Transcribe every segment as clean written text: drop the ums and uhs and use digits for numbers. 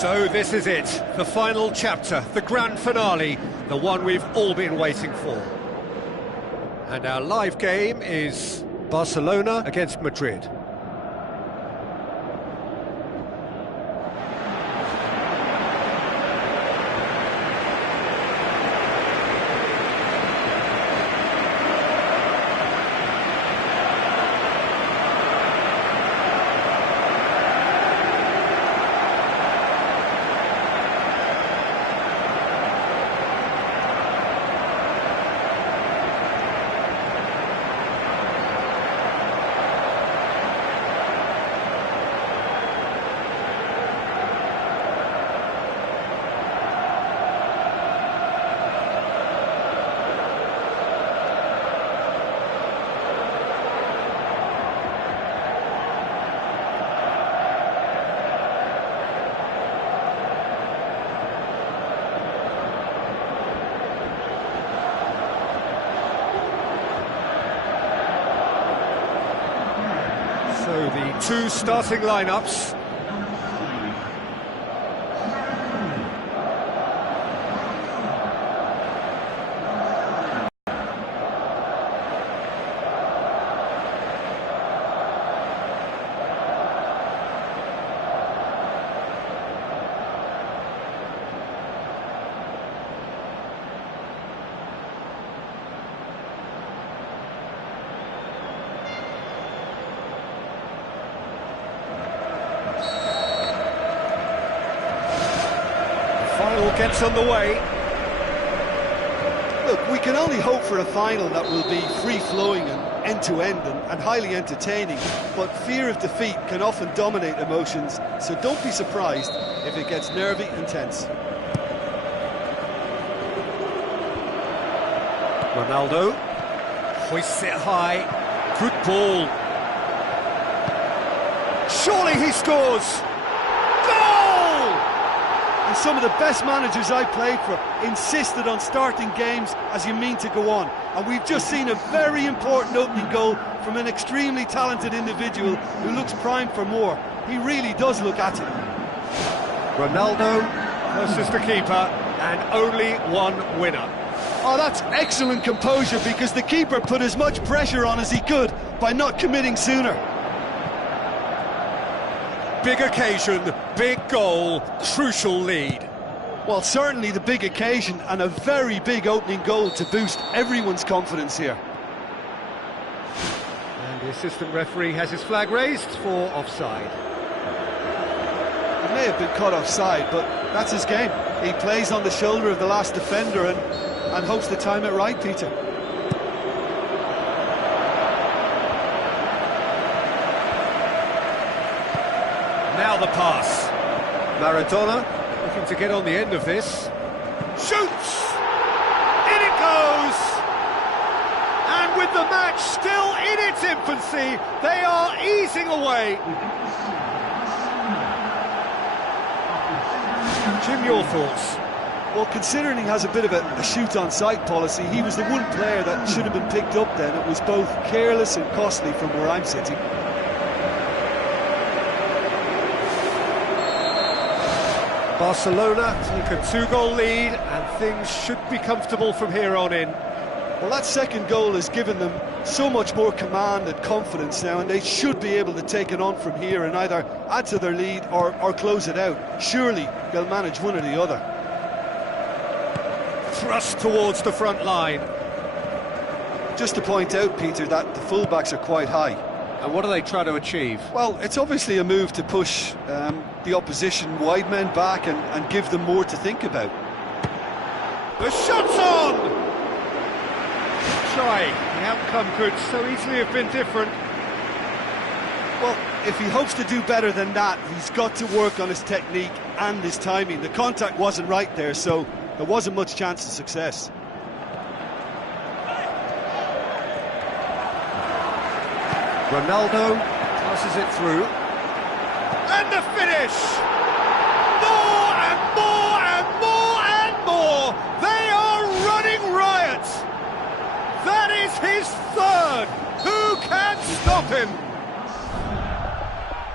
So this is it, the final chapter, the grand finale, the one we've all been waiting for. And our live game is Barcelona against Madrid. So the two starting lineups. Final gets underway. Look, we can only hope for a final that will be free-flowing and end-to-end and highly entertaining, but fear of defeat can often dominate emotions, so don't be surprised if it gets nervy and tense. Ronaldo hoists it high. Good ball. Surely he scores! And some of the best managers I played for insisted on starting games as you mean to go on. And we've just seen a very important opening goal from an extremely talented individual who looks primed for more. He really does look at it. Ronaldo versus the keeper, and only one winner. Oh, that's excellent composure, because the keeper put as much pressure on as he could by not committing sooner. Big occasion, big goal, crucial lead. Well, certainly the big occasion, and a very big opening goal to boost everyone's confidence here. And the assistant referee has his flag raised for offside. He may have been caught offside, but that's his game. He plays on the shoulder of the last defender and hopes to time it right, Peter. Now the pass. Maradona looking to get on the end of this. Shoots! In it goes! And with the match still in its infancy, they are easing away. Jim, your thoughts? Well, considering he has a bit of a shoot-on-sight policy, he was the one player that should have been picked up then. It was both careless and costly from where I'm sitting. Barcelona take a two-goal lead, and things should be comfortable from here on in. Well, that second goal has given them so much more command and confidence now, and they should be able to take it on from here and either add to their lead or close it out. Surely they'll manage one or the other. Thrust towards the front line. Just to point out, Peter, that the fullbacks are quite high. And what do they try to achieve? Well, it's obviously a move to push the opposition wide men back and give them more to think about. The shot's on! Try. The outcome could so easily have been different. Well, if he hopes to do better than that, he's got to work on his technique and his timing. The contact wasn't right there, so there wasn't much chance of success. Ronaldo passes it through. And the finish! More and more and more and more! They are running riot! That is his third! Who can stop him?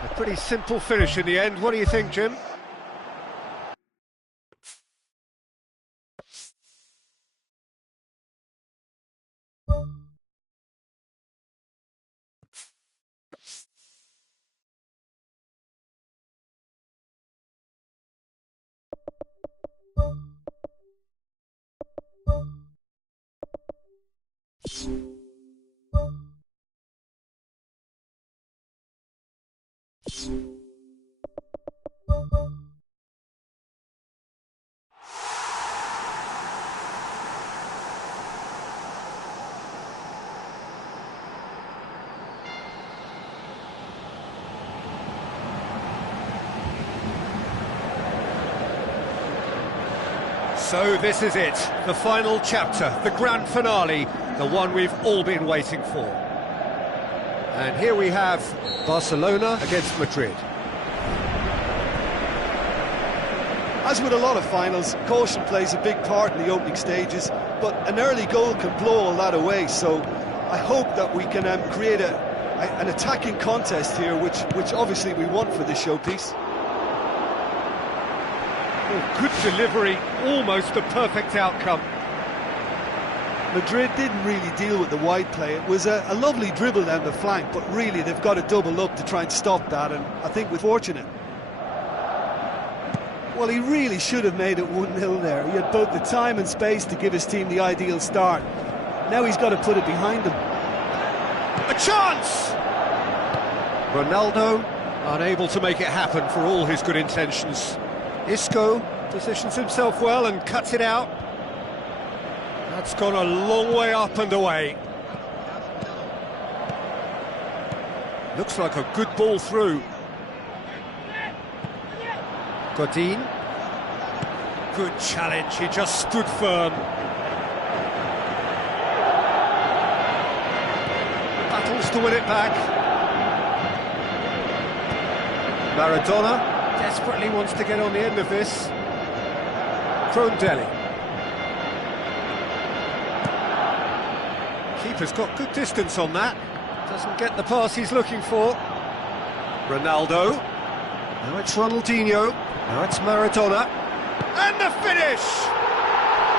A pretty simple finish in the end. What do you think, Jim? So this is it, the final chapter, the grand finale, the one we've all been waiting for. And here we have Barcelona against Madrid. As with a lot of finals, caution plays a big part in the opening stages, but an early goal can blow all that away, so I hope that we can create an attacking contest here, which obviously we want for this showpiece. Oh, good delivery, almost a perfect outcome. Madrid didn't really deal with the wide play. It was a lovely dribble down the flank, but really they've got to double up to try and stop that, and I think we're fortunate. Well, he really should have made it 1-0 there. He had both the time and space to give his team the ideal start. Now he's got to put it behind him. A chance! Ronaldo unable to make it happen for all his good intentions. Isco positions himself well and cuts it out. That's gone a long way up and away. Looks like a good ball through. Godin. Good challenge, he just stood firm. Battles to win it back. Maradona desperately wants to get on the end of this. Krondelli. Keeper's got good distance on that. Doesn't get the pass he's looking for. Ronaldo. Now it's Ronaldinho. Now it's Maradona. And the finish!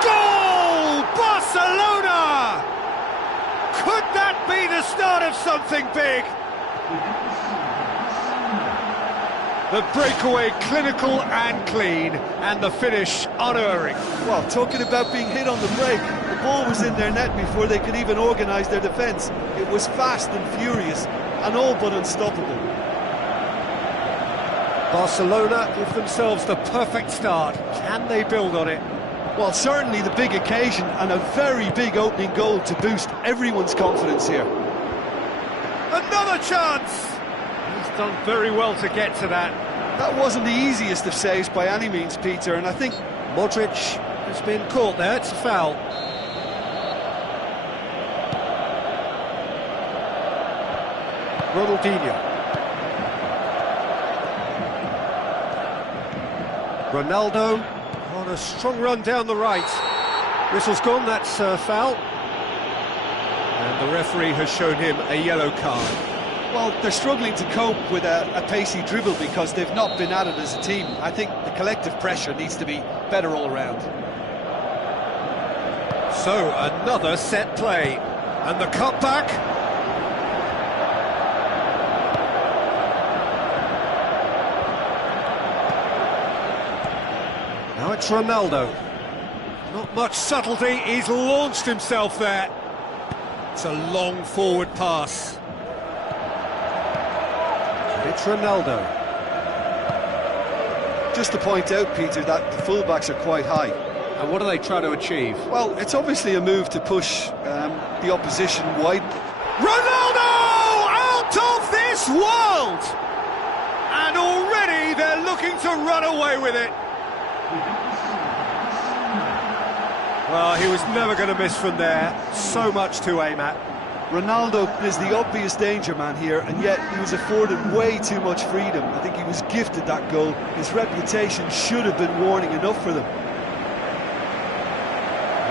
Goal! Barcelona! Could that be the start of something big? The breakaway clinical and clean, and the finish unerring. Well, talking about being hit on the break, the ball was in their net before they could even organise their defence. It was fast and furious, and all but unstoppable. Barcelona give themselves the perfect start. Can they build on it? Well, certainly the big occasion and a very big opening goal to boost everyone's confidence here. Another chance! He's done very well to get to that. That wasn't the easiest of saves by any means, Peter, and I think Modric has been caught there. It's a foul. Ronaldinho. Ronaldo on a strong run down the right. Whistle's gone, that's a foul. And the referee has shown him a yellow card. Well, they're struggling to cope with a pacey dribble because they've not been at it as a team. I think the collective pressure needs to be better all around. So, another set play. And the cutback. Now it's Ronaldo. Not much subtlety, he's launched himself there. It's a long forward pass. It's Ronaldo. Just to point out, Peter, that the fullbacks are quite high. And what are they trying to achieve? Well, it's obviously a move to push the opposition wide. Ronaldo! Out of this world! And already they're looking looking to run away with it. Well, he was never going to miss from there. So much to aim at. Ronaldo is the obvious danger man here, and yet he was afforded way too much freedom. I think he was gifted that goal. His reputation should have been warning enough for them.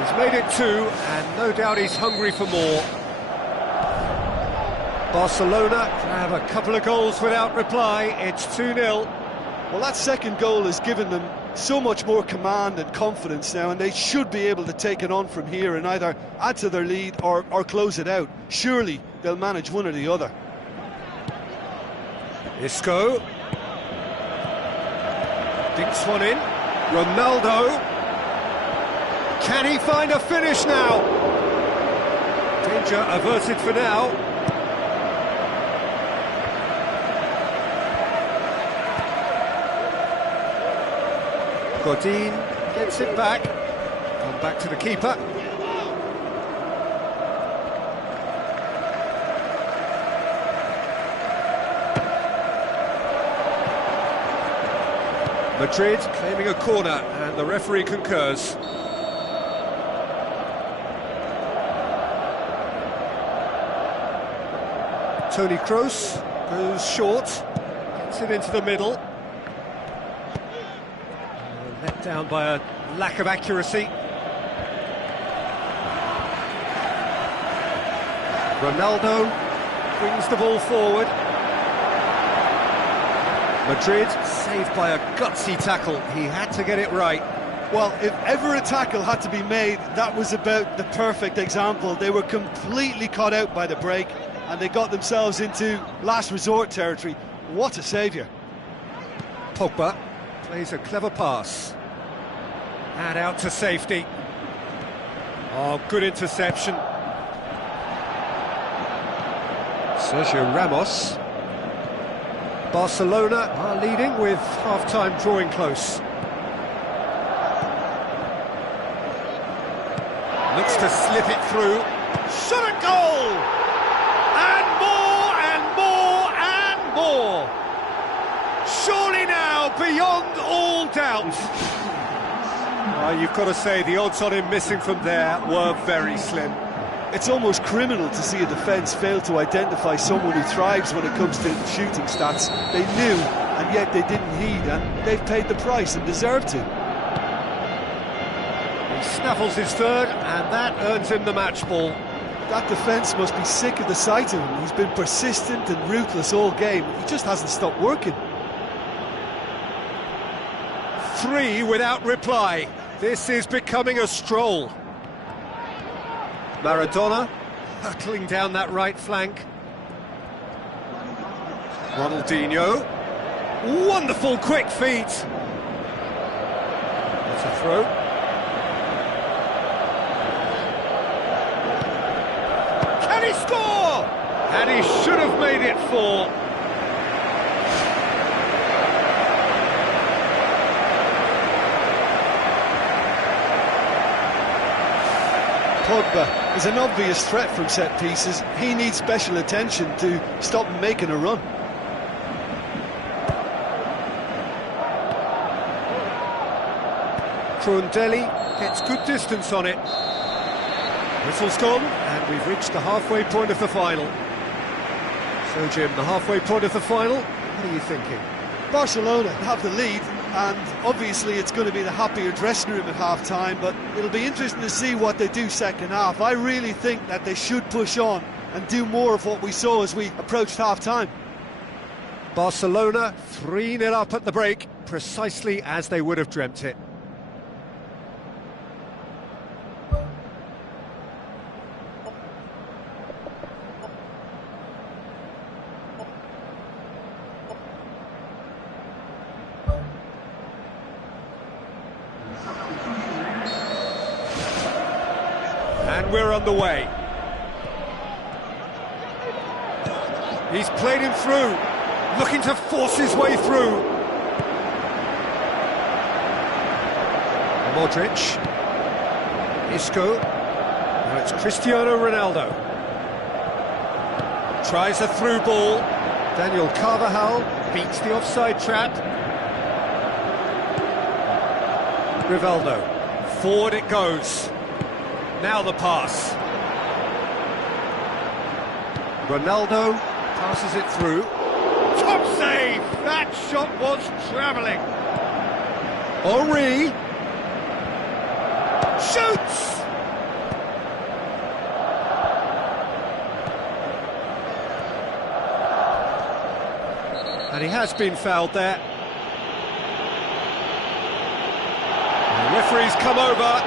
He's made it 2, and no doubt he's hungry for more. Barcelona have a couple of goals without reply. It's 2-0. Well, that second goal has given them so much more command and confidence now, and they should be able to take it on from here and either add to their lead or close it out. Surely they'll manage one or the other. Isco dinks one in. Ronaldo, can he find a finish now? Danger averted for now. Godin gets it back. Come back to the keeper. Madrid claiming a corner, and the referee concurs. Toni Kroos goes short, gets it into the middle. Let down by a lack of accuracy. Ronaldo brings the ball forward. Madrid saved by a gutsy tackle. He had to get it right. Well, if ever a tackle had to be made, that was about the perfect example. They were completely caught out by the break, and they got themselves into last resort territory. What a saviour. Pogba plays a clever pass. And out to safety. Oh, good interception. Sergio Ramos. Barcelona are leading with half-time drawing close. Looks to slip it through. Shot a goal! And more and more and more! Surely now, beyond all doubt. You've got to say, the odds on him missing from there were very slim. It's almost criminal to see a defence fail to identify someone who thrives when it comes to shooting stats. They knew, and yet they didn't heed, and they've paid the price and deserve to. He snaffles his third, and that earns him the match ball. That defence must be sick of the sight of him. He's been persistent and ruthless all game. He just hasn't stopped working. 3 without reply. This is becoming a stroll. Maradona hurtling down that right flank. Ronaldinho. Wonderful quick feet. That's a throw. Can he score? And he should have made it 4. Pogba is an obvious threat from set pieces. He needs special attention to stop him making a run. Krundelli gets good distance on it. Whistle's gone, and we've reached the halfway point of the final. So, Jim, the halfway point of the final, what are you thinking? Barcelona have the lead, and obviously it's going to be the happier dressing room at half-time, but it'll be interesting to see what they do second half. I really think that they should push on and do more of what we saw as we approached half-time. Barcelona 3-0 up at the break, precisely as they would have dreamt it. And we're on the way. He's played him through, looking to force his way through. Modric. Isco. Now it's Cristiano Ronaldo. Tries a through ball. Daniel Carvajal beats the offside trap. Rivaldo. Forward it goes. Now the pass. Ronaldo passes it through. Top save! That shot was travelling. Henry shoots! And he has been fouled there. The referee's come over.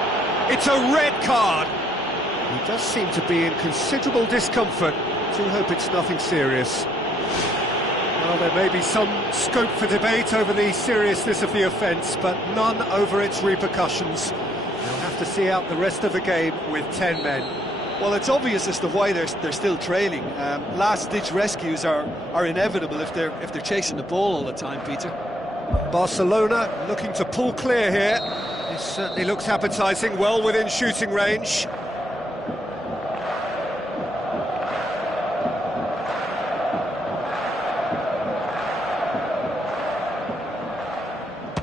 It's a red card. He does seem to be in considerable discomfort. Do hope it's nothing serious. Well, there may be some scope for debate over the seriousness of the offence, but none over its repercussions. They'll have to see out the rest of the game with 10 men. Well, it's obvious as to why they're still trailing. Last-ditch rescues are inevitable if they're chasing the ball all the time, Peter. Barcelona looking to pull clear here. This certainly looks appetising, well within shooting range.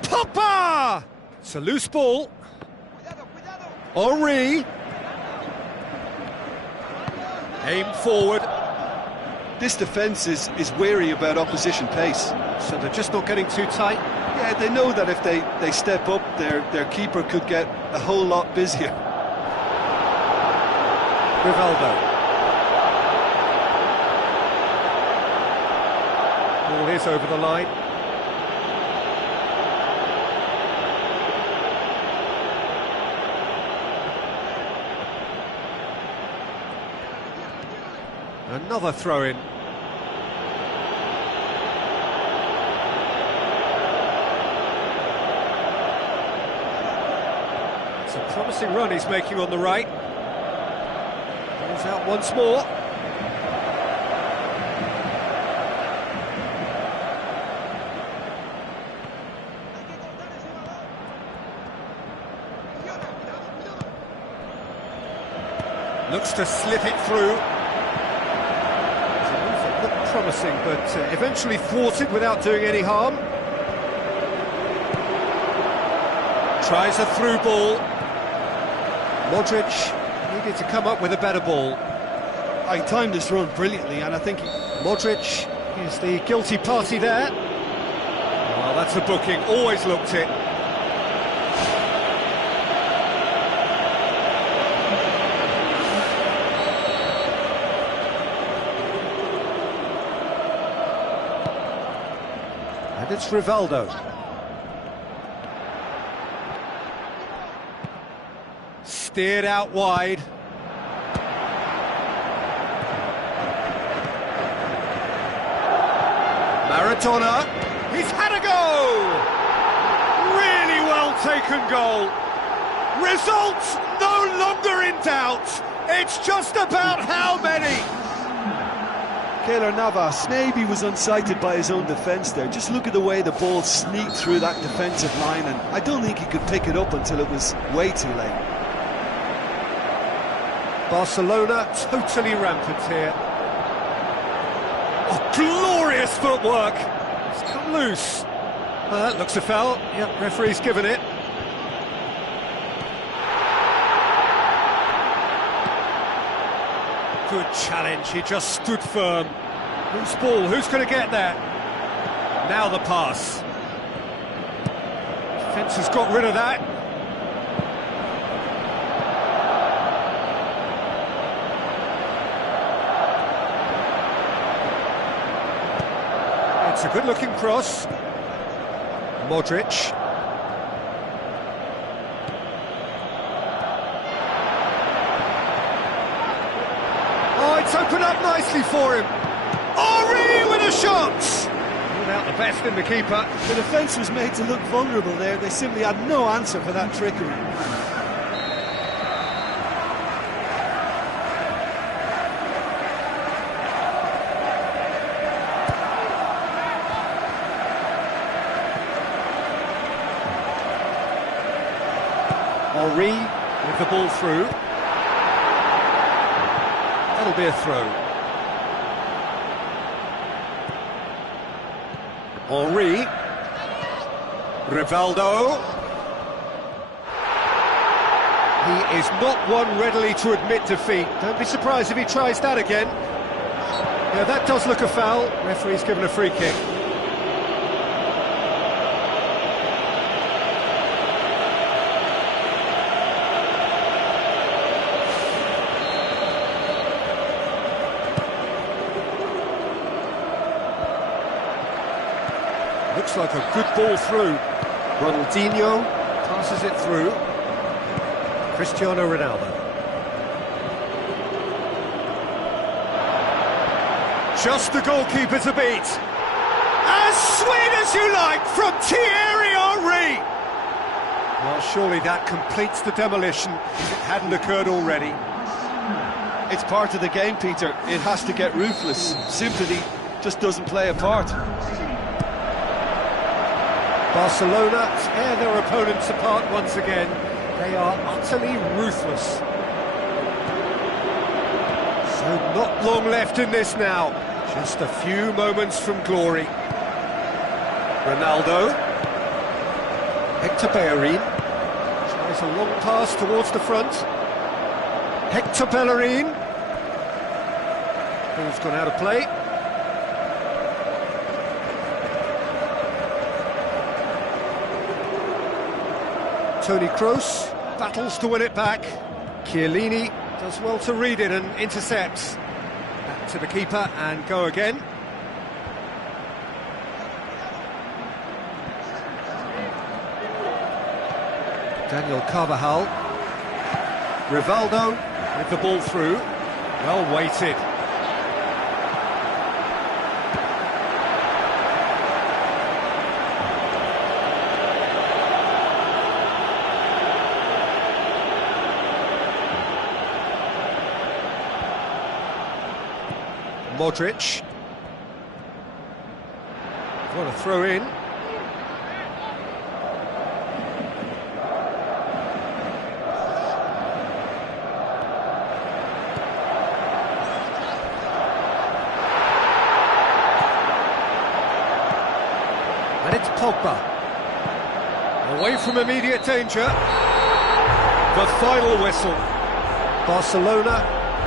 Papa! It's a loose ball. Henry. Aim forward. This defence is wary about opposition pace. So they're just not getting too tight? Yeah, they know that if they step up, their keeper could get a whole lot busier. Rivaldo. Ball is over the line. Another throw-in. It's a promising run he's making on the right. Ball's out once more. Looks to slip it through. Promising, but eventually thwarted without doing any harm. Tries a through ball. Modric needed to come up with a better ball. I timed this run brilliantly, and I think Modric is the guilty party there. Well, that's a booking, always looked it. And it's Rivaldo. Steered out wide. Maradona. He's had a go! Really well taken goal. Results no longer in doubt. It's just about how many. Keylor Navas maybe was unsighted by his own defence there. Just look at the way the ball sneaked through that defensive line, and I don't think he could pick it up until it was way too late. Barcelona totally rampant here. Oh, glorious footwork! It's come loose. That looks a foul. Yep, referee's given it. Good challenge, he just stood firm. Whose ball? Who's going to get that? Now the pass. Defence has got rid of that. It's a good-looking cross. Modric. It's opened up nicely for him. Henry with a shot! Ruled out the best in the keeper. The defence was made to look vulnerable there. They simply had no answer for that trickery. Henry with the ball through. That'll be a throw. Henry. Rivaldo. He is not one readily to admit defeat. Don't be surprised if he tries that again. Yeah, that does look a foul. Referee's given a free kick. Looks like a good ball through. Ronaldinho passes it through. Cristiano Ronaldo. Just the goalkeeper to beat. As sweet as you like from Thierry Henry. Well, surely that completes the demolition if it hadn't occurred already. It's part of the game, Peter. It has to get ruthless. Sympathy just doesn't play a part. Barcelona tear their opponents apart once again. They are utterly ruthless. So not long left in this now. Just a few moments from glory. Ronaldo. Hector Bellerin. Tries a long pass towards the front. Hector Bellerin. Ball's gone out of play. Toni Kroos battles to win it back. Chiellini does well to read it and intercepts. Back to the keeper and go again. Daniel Carvajal. Rivaldo with the ball through. Well weighted. Modric. What a throw in. And it's Pogba. Away from immediate danger. The final whistle. Barcelona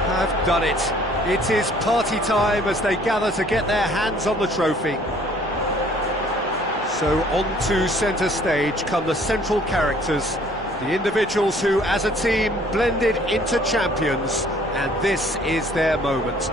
have done it. It is party time as they gather to get their hands on the trophy. So on to centre stage come the central characters, the individuals who, as a team, blended into champions, and this is their moment.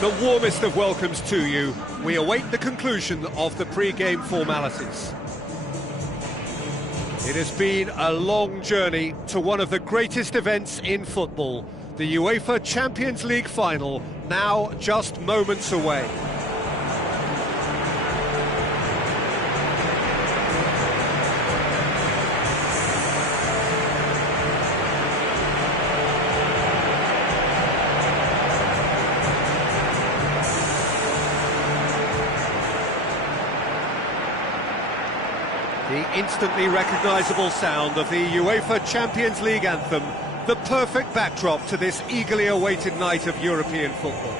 The warmest of welcomes to you. We await the conclusion of the pre-game formalities. It has been a long journey to one of the greatest events in football, the UEFA Champions League final, now just moments away. The instantly recognisable sound of the UEFA Champions League anthem, the perfect backdrop to this eagerly awaited night of European football.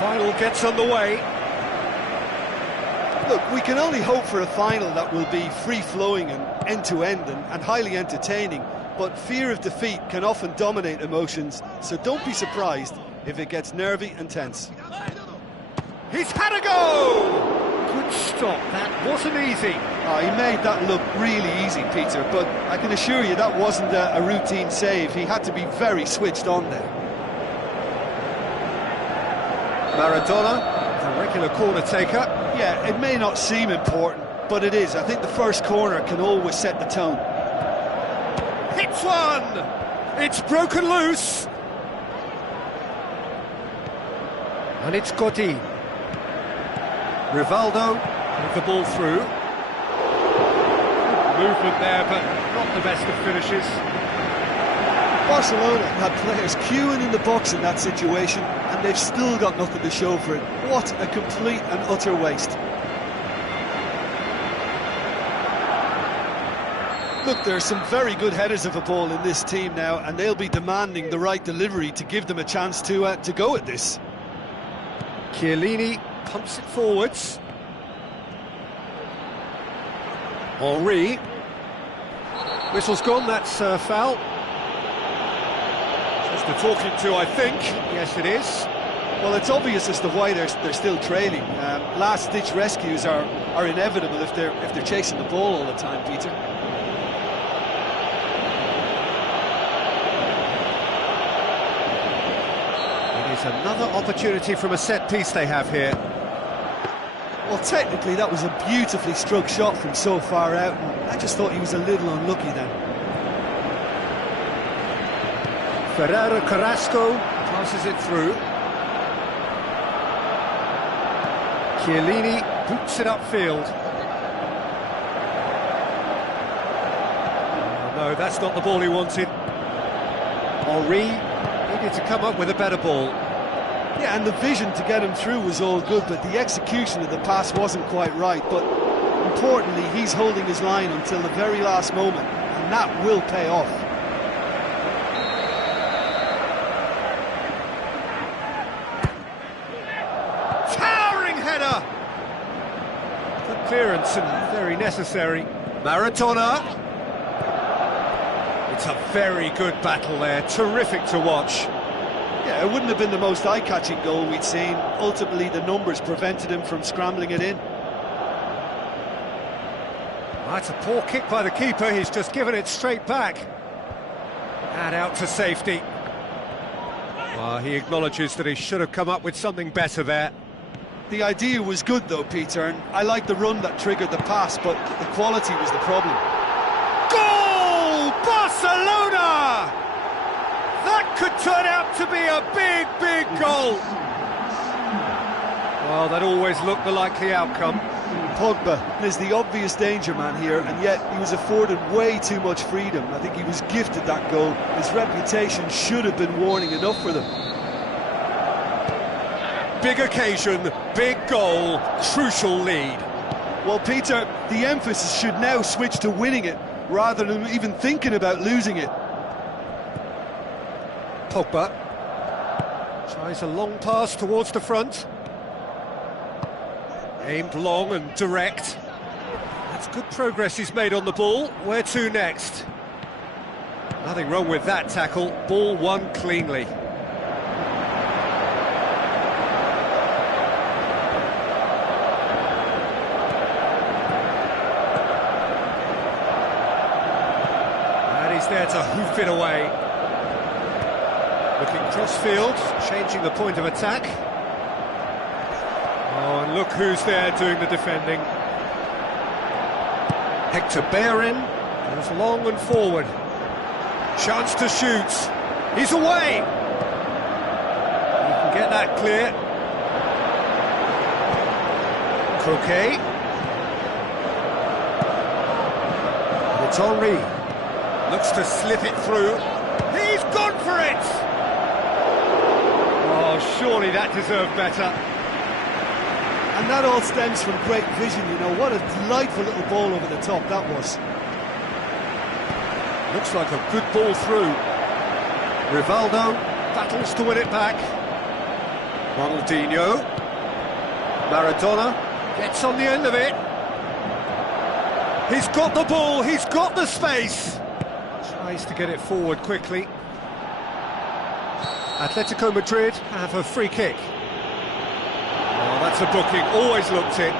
Final gets underway. Look, we can only hope for a final that will be free-flowing and end-to-end and highly entertaining, but fear of defeat can often dominate emotions, so don't be surprised if it gets nervy and tense. He's had a go! Good stop, that wasn't easy. He made that look really easy, Peter, but I can assure you that wasn't a routine save. He had to be very switched on there. Maradona, the regular corner taker. Yeah, it may not seem important, but it is. I think the first corner can always set the tone. Hits one! It's broken loose! And it's Godin. Rivaldo with the ball through. Movement there, but not the best of finishes. Barcelona had players queuing in the box in that situation, and they've still got nothing to show for it. What a complete and utter waste. Look, there are some very good headers of a ball in this team now, and they'll be demanding the right delivery to give them a chance to go at this. Chiellini pumps it forwards. Henry. Whistle's gone, that's foul. Just the talking to, I think. Yes, it is. Well, it's obvious as to why they're still trailing. Last-ditch rescues are inevitable if they're chasing the ball all the time, Peter. It is another opportunity from a set-piece they have here. Well, technically, that was a beautifully struck shot from so far out, and I just thought he was a little unlucky then. Ferreira Carrasco passes it through. Chiellini boots it upfield. Oh, no, that's not the ball he wanted. Henry needed to come up with a better ball. Yeah, and the vision to get him through was all good, but the execution of the pass wasn't quite right. But importantly, he's holding his line until the very last moment, and that will pay off. Towering header! Good clearance and very necessary. Maradona. It's a very good battle there, terrific to watch. Yeah, it wouldn't have been the most eye-catching goal we'd seen. Ultimately, the numbers prevented him from scrambling it in. That's a poor kick by the keeper, he's just given it straight back. And out to safety. Well, he acknowledges that he should have come up with something better there. The idea was good though, Peter, and I like the run that triggered the pass, but the quality was the problem. Goal! Barcelona! That could turn out to be a big, big goal. Well, that always looked the likely outcome. Pogba is the obvious danger man here, and yet he was afforded way too much freedom. I think he was gifted that goal. His reputation should have been warning enough for them. Big occasion, big goal, crucial lead. Well, Peter, the emphasis should now switch to winning it, rather than even thinking about losing it. Pogba tries a long pass towards the front. Aimed long and direct. That's good progress he's made on the ball. Where to next? Nothing wrong with that tackle. Ball won cleanly. And he's there to hoof it away. Looking cross-field, changing the point of attack. Oh, and look who's there doing the defending. Hector Bellerin goes long and forward. Chance to shoot. He's away! He can get that clear. Coquet. It's Henry. Looks to slip it through. He's gone for it! Oh, surely that deserved better. And that all stems from great vision, you know. What a delightful little ball over the top that was. Looks like a good ball through. Rivaldo battles to win it back. Ronaldinho. Maradona gets on the end of it. He's got the ball, he's got the space. Tries to get it forward quickly. Atletico Madrid have a free kick. Oh, that's a booking, always looked it.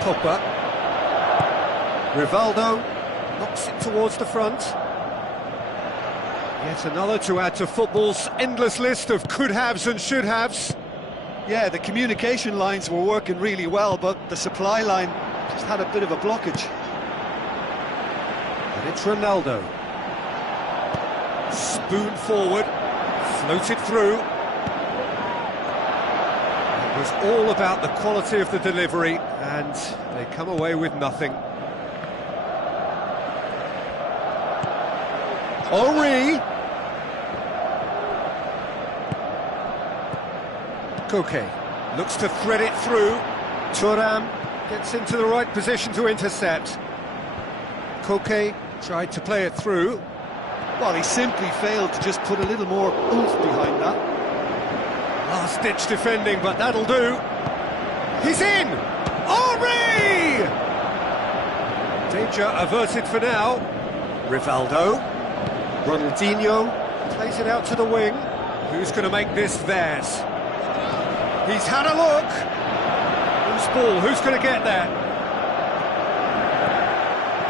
Pogba. Rivaldo knocks it towards the front. Yet another to add to football's endless list of could-haves and should-haves. Yeah, the communication lines were working really well, but the supply line just had a bit of a blockage. And it's Ronaldo. Spoon forward, floated through. It was all about the quality of the delivery, and they come away with nothing. Henry. Koke looks to thread it through. Thuram gets into the right position to intercept. Koke tried to play it through. Well, he simply failed to just put a little more oomph behind that. Last-ditch defending, but that'll do. He's in! Henry! Danger averted for now. Rivaldo. Ronaldinho plays it out to the wing. Who's going to make this theirs? He's had a look. Who's ball? Who's going to get there?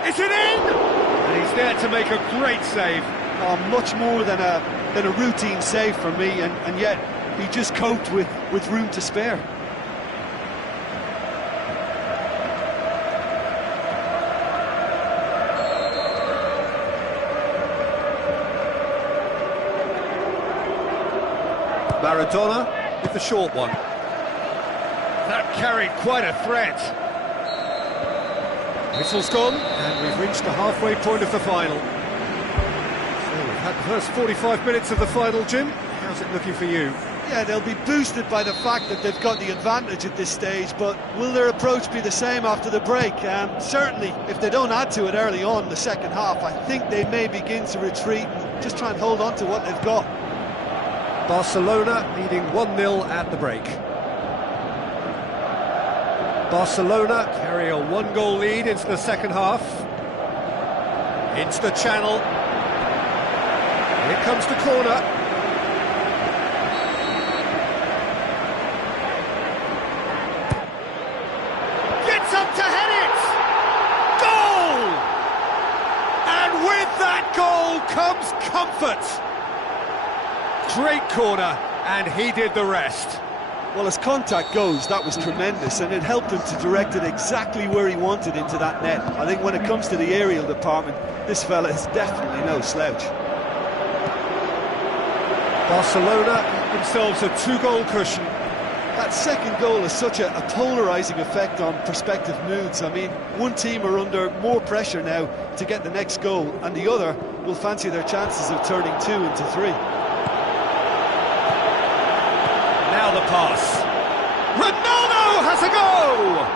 Is it in? And he's there to make a great save. Oh, much more than a routine save for me, and yet he just coped with room to spare. Maradona with the short one. That carried quite a threat. Whistle's gone, and we've reached the halfway point of the final. So we've had the first 45 minutes of the final, Jim. How's it looking for you? Yeah, they'll be boosted by the fact that they've got the advantage at this stage, but will their approach be the same after the break? Certainly, if they don't add to it early on in the second half, I think they may begin to retreat and just try and hold on to what they've got. Barcelona leading 1-0 at the break. Barcelona carry a one-goal lead into the second half. Into the channel. Here comes the corner. Gets up to head it! Goal! And with that goal comes comfort. Great corner, and he did the rest. Well, as contact goes, that was tremendous, and it helped him to direct it exactly where he wanted into that net. I think when it comes to the aerial department, this fella is definitely no slouch. Barcelona themselves a two-goal cushion. That second goal has such a polarising effect on prospective moods. I mean, one team are under more pressure now to get the next goal, and the other will fancy their chances of turning 2 into 3. Now the pass. Ronaldo has a go!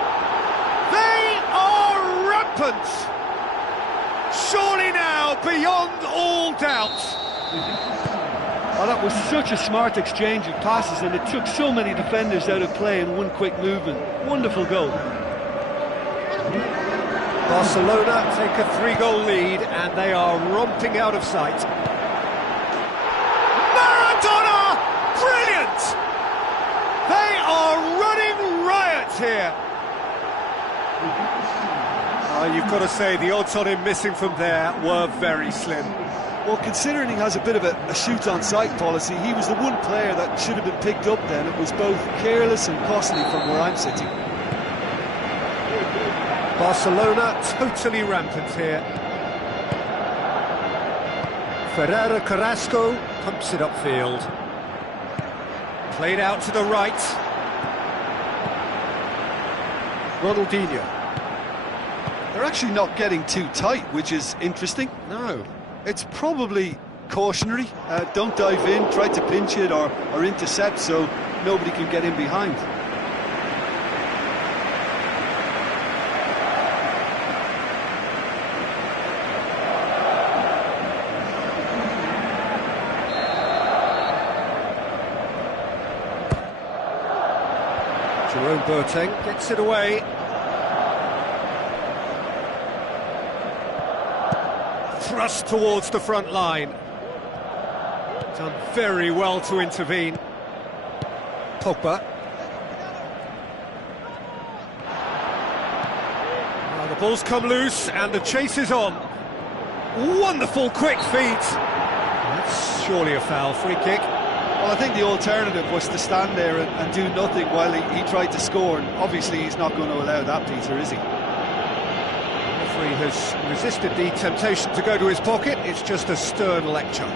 They are rampant! Surely now, beyond all doubt. Oh, that was such a smart exchange of passes, and it took so many defenders out of play in one quick movement. Wonderful goal. Barcelona take a 3-goal lead, and they are romping out of sight. Maradona! Brilliant! They are running riot here. You've got to say, the odds on him missing from there were very slim. Well, considering he has a bit of a shoot-on-sight policy, he was the one player that should have been picked up then. It was both careless and costly from where I'm sitting. Barcelona totally rampant here. Ferreira Carrasco pumps it upfield. Played out to the right. Ronaldinho. They're actually not getting too tight, which is interesting. No. It's probably cautionary. Don't dive in, try to pinch it or intercept so nobody can get in behind. Jerome Boateng gets it away. Thrust towards the front line. Done very well to intervene. Pogba. Now the ball's come loose and the chase is on. Wonderful quick feet. That's surely a foul. Free kick. Well, I think the alternative was to stand there and do nothing while he tried to score, and obviously he's not going to allow that, Peter, is he? The referee has resisted the temptation to go to his pocket. It's just a stern lecture.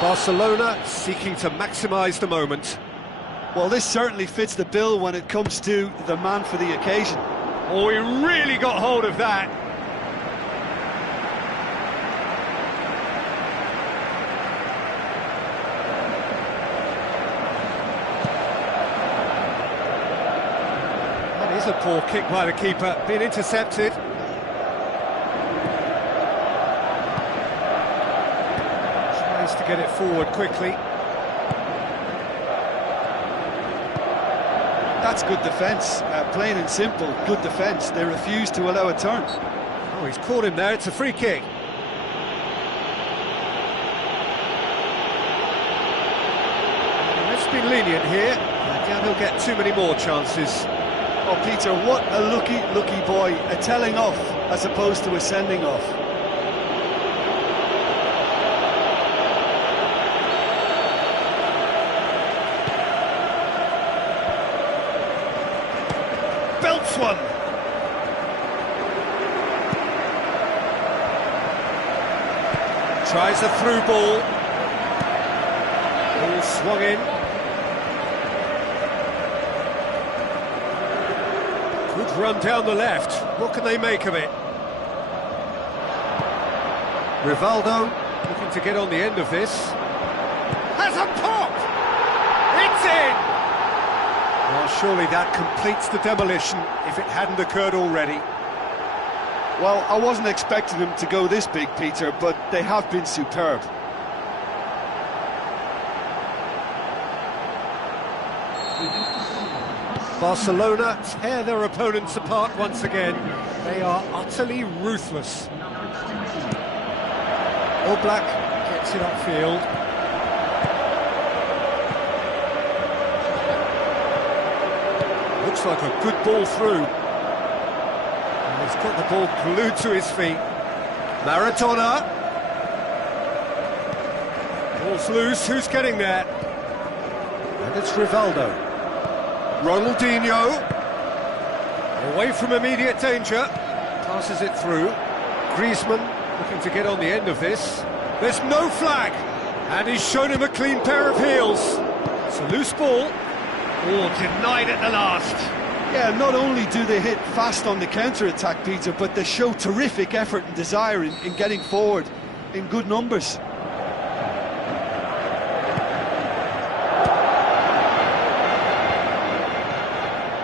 Barcelona seeking to maximise the moment. Well, this certainly fits the bill when it comes to the man for the occasion. Oh, he really got hold of that. That is a poor kick by the keeper, being intercepted. Tries to get it forward quickly. That's good defence, plain and simple, good defence. They refuse to allow a turn. Oh, he's caught him there, it's a free kick. Let's be lenient here. I doubt he'll get too many more chances. Oh, Peter, what a lucky boy. A telling off as opposed to a sending off. Belts one. Tries a through ball. Ball swung in. Good run down the left. What can they make of it? Rivaldo looking to get on the end of this. Has a pop! It's in! Well, surely that completes the demolition if it hadn't occurred already. Well, I wasn't expecting them to go this big, Peter, but they have been superb. Barcelona tear their opponents apart once again. They are utterly ruthless. Oblak gets it upfield. Looks like a good ball through. And he's got the ball glued to his feet. Maradona. Ball's loose, who's getting there? And it's Rivaldo. Ronaldinho. Away from immediate danger. Passes it through. Griezmann looking to get on the end of this. There's no flag. And he's shown him a clean pair of heels. It's a loose ball. Oh, denied at the last. Yeah, not only do they hit fast on the counter-attack, Peter, but they show terrific effort and desire in getting forward in good numbers.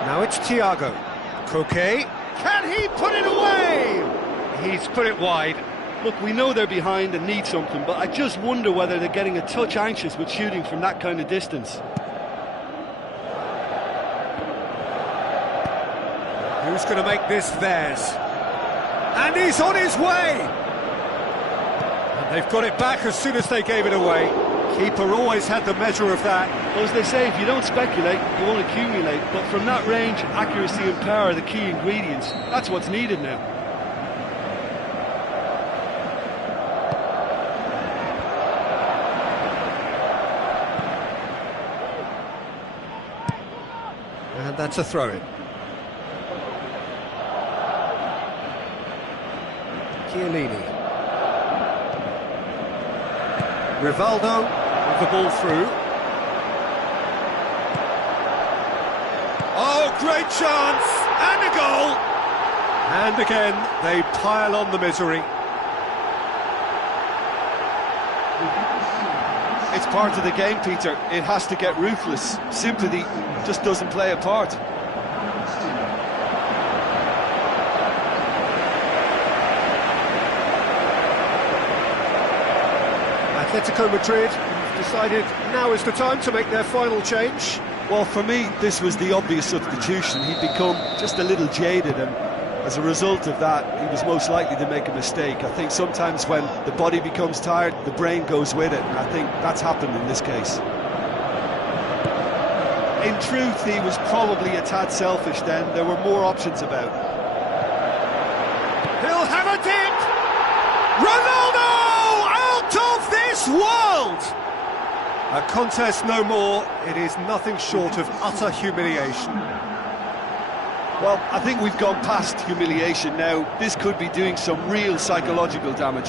Now it's Thiago. Koke. Can he put it away? He's put it wide. Look, we know they're behind and need something, but I just wonder whether they're getting a touch anxious with shooting from that kind of distance. Who's going to make this theirs? And he's on his way! And they've got it back as soon as they gave it away. Keeper always had the measure of that. Well, as they say, if you don't speculate, you won't accumulate. But from that range, accuracy and power are the key ingredients. That's what's needed now. And that's a throw-in. Chiellini. Rivaldo with the ball through. Oh, great chance! And a goal! And again, they pile on the misery. It's part of the game, Peter. It has to get ruthless. Sympathy just doesn't play a part. Atletico Madrid decided now is the time to make their final change. Well, for me, this was the obvious substitution. He'd become just a little jaded, and as a result of that, he was most likely to make a mistake. I think sometimes when the body becomes tired, the brain goes with it, and I think that's happened in this case. In truth, he was probably a tad selfish then. There were more options about. He'll have a dip! Ronaldo! Out of this world! A contest no more. It is nothing short of utter humiliation. Well, I think we've gone past humiliation now. This could be doing some real psychological damage.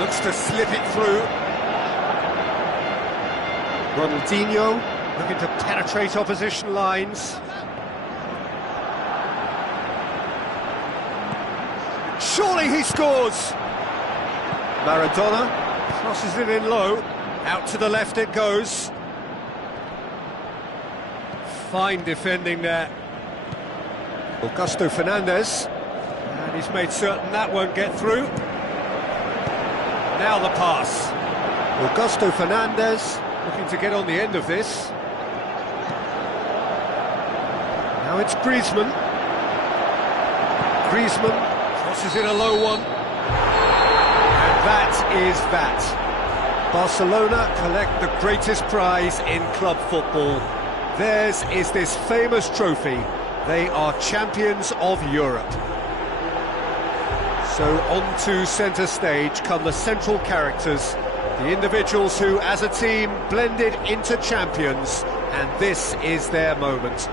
Looks to slip it through. Ronaldinho looking to penetrate opposition lines. Surely he scores! Maradona crosses it in low. Out to the left it goes. Fine defending there. Augusto Fernandes. And he's made certain that won't get through. Now the pass. Augusto Fernandes looking to get on the end of this. Now it's Griezmann. Griezmann crosses in a low one. And that is that. Barcelona collect the greatest prize in club football. Theirs is this famous trophy. They are champions of Europe. So on to centre stage come the central characters, the individuals who, as a team, blended into champions, and this is their moment.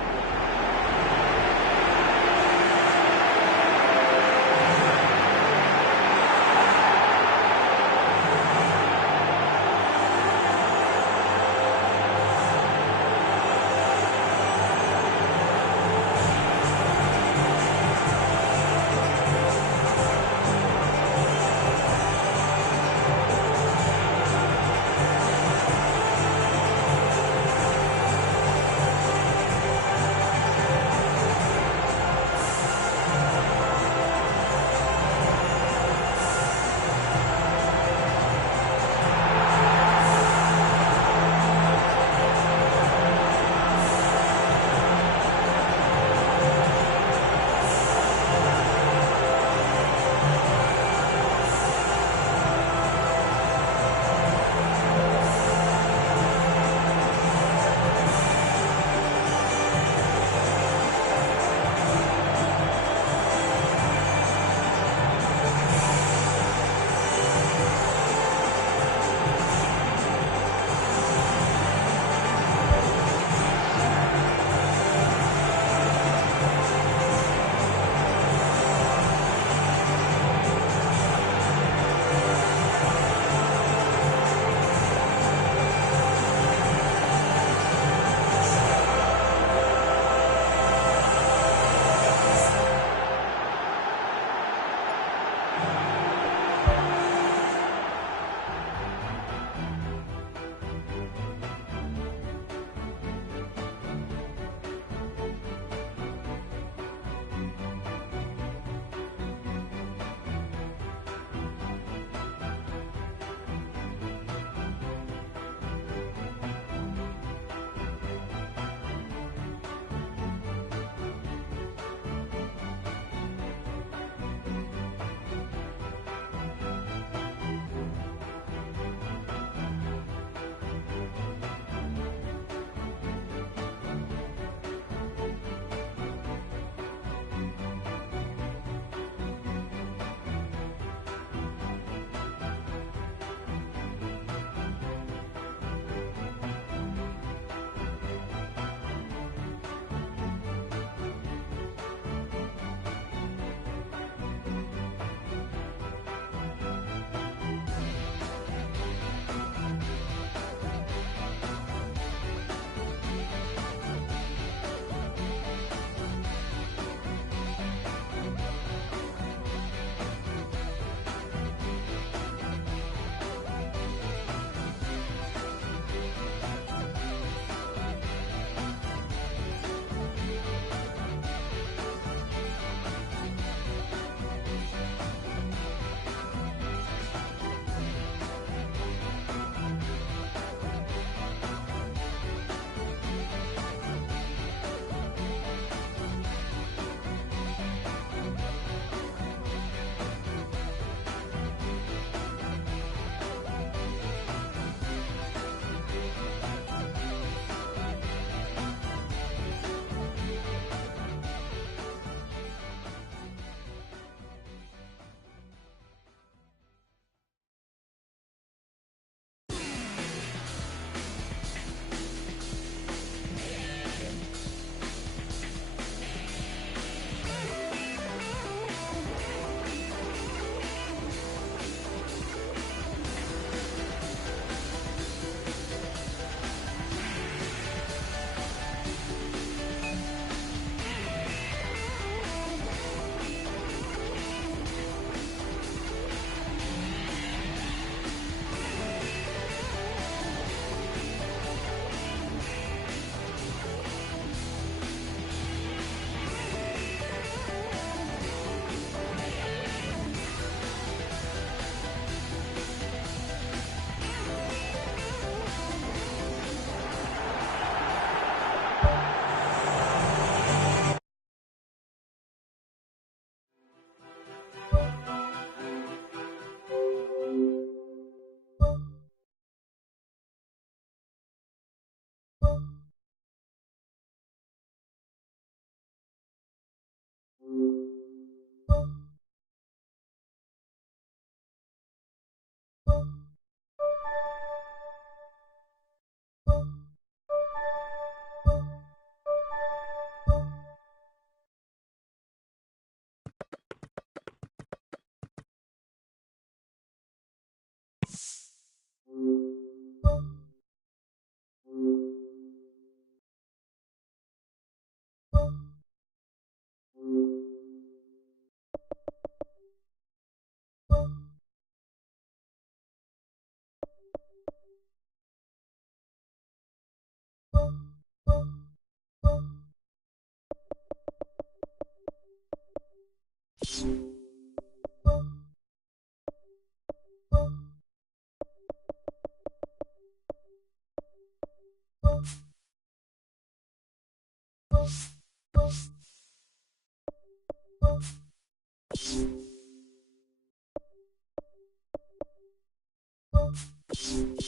You